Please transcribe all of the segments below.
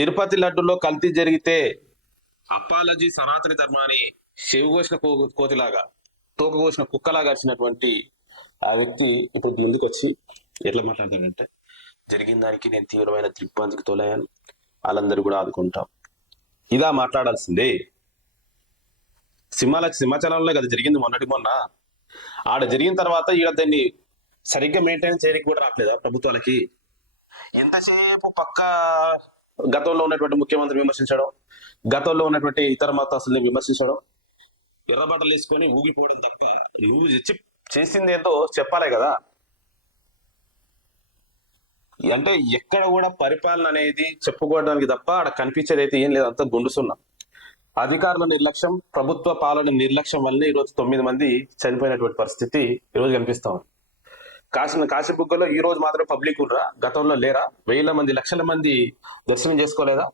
తిరుపతి లడ్డులో కల్తీ జరిగితే అపాలజీ సనాతన ధర్మాన్ని చెవికోసిన కోతిలాగా తోకకోసిన కుక్కలాగా వచ్చినటువంటి ఆ వ్యక్తి ఇప్పుడు ముందుకు వచ్చి ఎట్లా మాట్లాడతాడంటే, జరిగిన దానికి నేను తీవ్రమైన దిగ్భ్రాంతికి తోలయ్యాను, వాళ్ళందరూ కూడా ఆదుకుంటాం. ఇదా మాట్లాడాల్సిందే? సింహాచలంలో కదా జరిగింది మొన్న. ఆడ జరిగిన తర్వాత ఈడ దాన్ని సరిగ్గా మెయింటైన్ చేయడానికి కూడా రావట్లేదా ప్రభుత్వాలకి? ఎంతసేపు పక్క గతంలో ఉన్నటువంటి ముఖ్యమంత్రి విమర్శించడం, గతంలో ఉన్నటువంటి ఇతర మతస్థుల్ని విమర్శించడం, ఎర్రబట్టలు వేసుకొని ఊగిపోవడం తప్ప నువ్వు చేసింది ఏంటో చెప్పాలే కదా. అంటే ఎక్కడ కూడా పరిపాలన అనేది చెప్పుకోవడానికి తప్ప ఆడ కనిపించేది అయితే ఏం లేదు, అంతా గుండుసున్నా. అధికారుల నిర్లక్ష్యం, ప్రభుత్వ పాలన నిర్లక్ష్యం వల్లనే ఈరోజు 9 మంది చనిపోయినటువంటి పరిస్థితి ఈరోజు కనిపిస్తాం. కాశీబుగ్గలో ఈ రోజు మాత్రం పబ్లిక్ ఉండరా? గతంలో లేరా? వేల మంది, లక్షల మంది దర్శనం చేసుకోలేదా?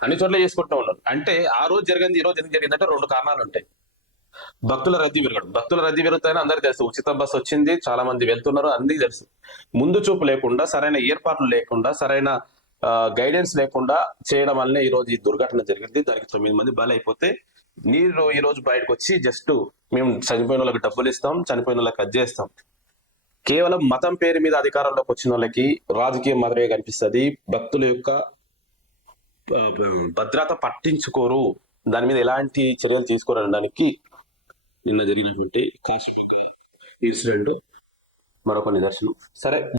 అన్ని చోట్ల చేసుకుంటూ ఉన్నారు. అంటే ఆ రోజు జరిగింది ఈ రోజు ఎందుకు జరిగిందంటే 2 కారణాలు ఉంటాయి. భక్తుల రద్దీ పెరగడం. భక్తుల రద్దీ పెరుగుతాయని అందరికీ తెలుసు. ఉచిత బస్సు వచ్చింది, చాలా మంది వెళ్తున్నారు, అందరికీ తెలుసు. ముందు చూపు లేకుండా, సరైన ఏర్పాట్లు లేకుండా, సరైన గైడెన్స్ లేకుండా చేయడం వల్లనే ఈ రోజు ఈ దుర్ఘటన జరిగింది. దానికి 9 మంది బలైపోతే మీరు ఈ రోజు బయటకు వచ్చి జస్ట్ మేము చనిపోయిన వాళ్ళకి డబ్బులు ఇస్తాం, చనిపోయిన వాళ్ళకి అది చేస్తాం. కేవలం మతం పేరు మీద అధికారంలోకి వచ్చిన వాళ్ళకి రాజకీయం మాత్రమే కనిపిస్తుంది. భక్తుల యొక్క భద్రత పట్టించుకోరు, దాని మీద ఎలాంటి చర్యలు తీసుకోరనడానికి నిన్న జరిగినటువంటి కాశీబుగ్గ ఇన్సిడెంట్ మరొక నిదర్శనం. సరే.